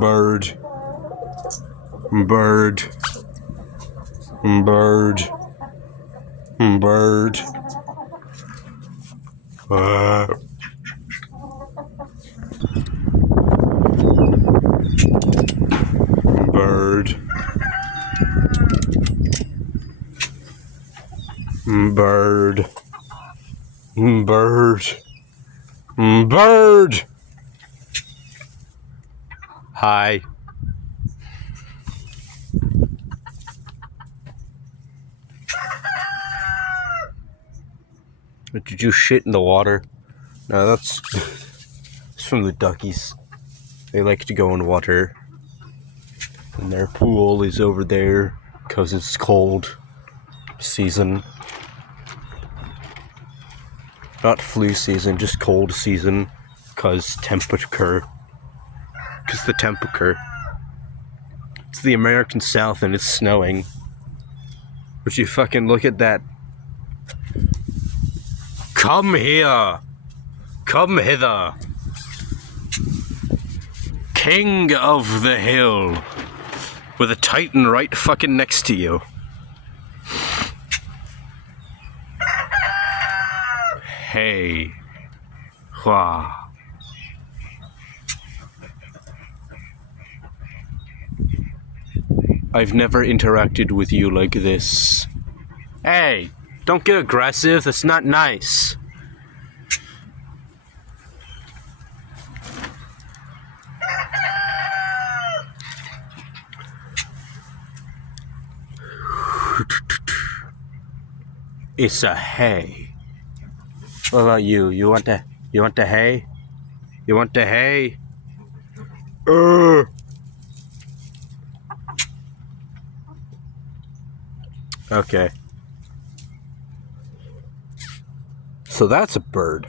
Bird. Bird. Bird. Bird. Bird. Bird. Bird. Bird. Hi. Did you shit in the water? No, that's from the duckies. They like to go in water. And their pool is over there because it's cold season. Not flu season, just cold season. Because temperature. Because the temperature. It's the American South and it's snowing. But you fucking look at that. Come here. Come hither. King of the hill. With a Titan right fucking next to you. Hey. Wah. I've never interacted with you like this. Hey, don't get aggressive, that's not nice. It's a hay. What about you? You want the hay? You want the hay? Okay. So that's a bird.